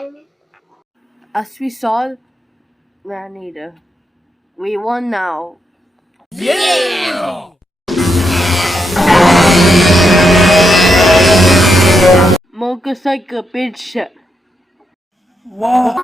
won. As we saw, neither. We won now. Yeah! Motorcycle bitch. Wow!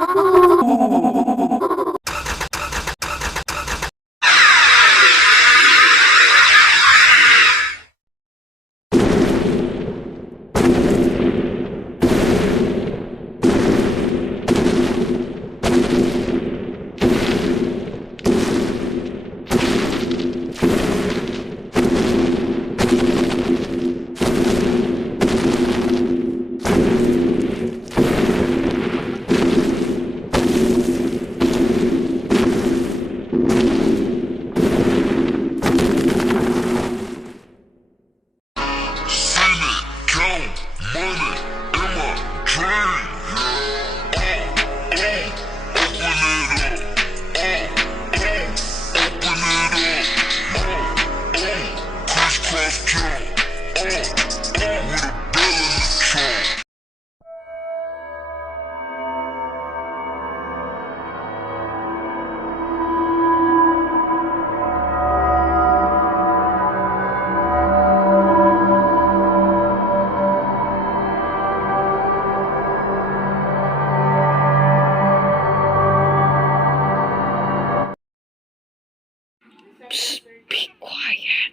Psst, be quiet.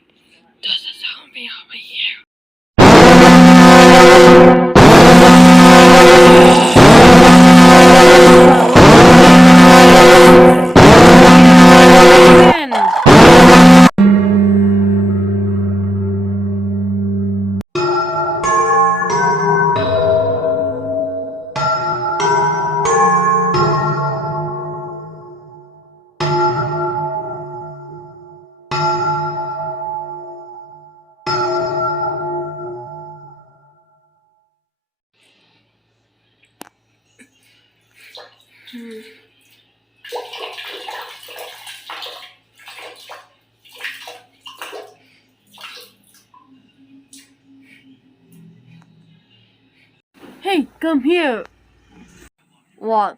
There's a zombie over here. Hey, come here. What?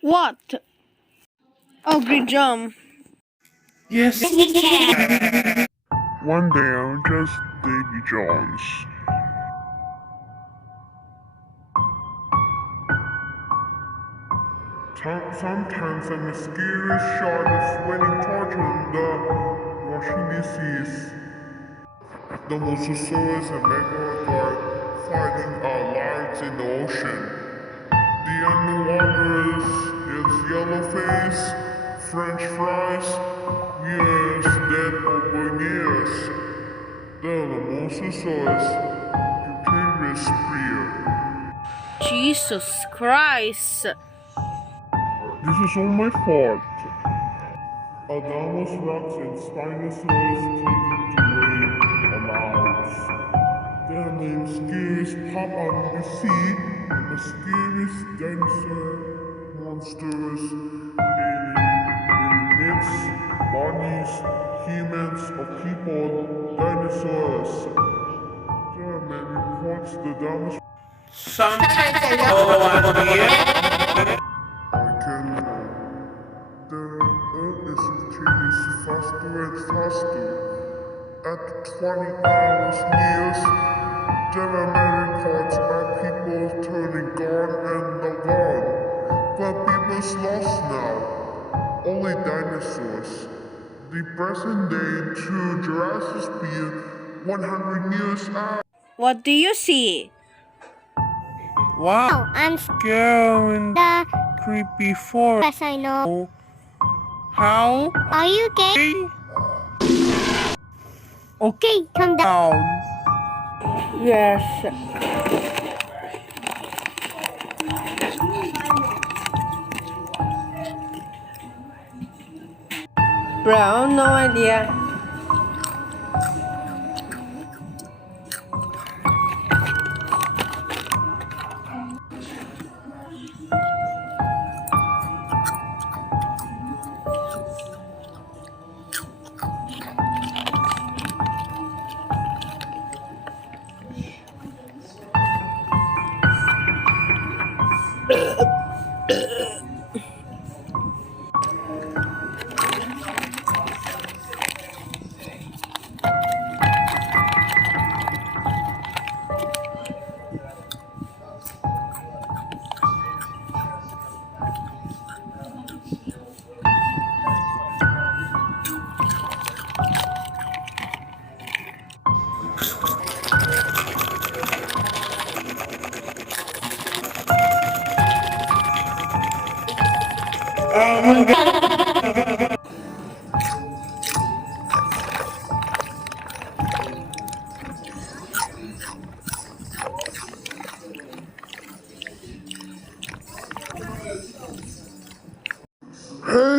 What? Ugly jump. Yes! One day I'm just Davy Jones. Sometimes a mysterious shot is winning torture the Washington seas. The Mosasaurus and Megalodon fighting our lives in the ocean. The underwater is Yellowface, French fries, years dead over years. The Mosasaurus, Cutaneous Spear. Jesus Christ. This is all my fault. Adamus Rex and Spinosaurus taken away our lives. Their names scariest pop out of the sea, and the scariest dinosaur monsters in myths, bodies, humans, of people, dinosaurs. There are many reports the dumbest Sometimes I know idea. I can the Earth is rotating faster and faster. At 20 hours years, there are many reports about people turning gone and gone. But people's lost now. Only dinosaurs. The present day to Jurassic Park 100 years out. What do you see? Wow! I'm Going the creepy forest. yes, I know. How? Are you gay? Okay, Come down. Yes. Bro, no idea. Hey,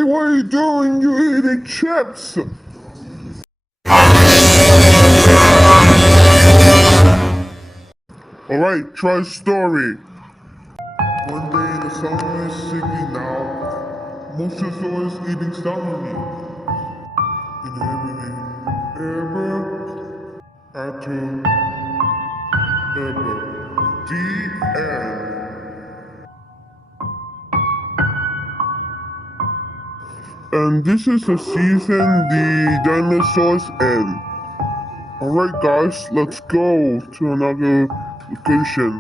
what are you doing? You eating chips? Alright, try story. One day the sun is sinking now. Mosasaur is eating celery. In everything ever after ever. The end. And this is the season the dinosaurs end. Alright guys, let's go to another location.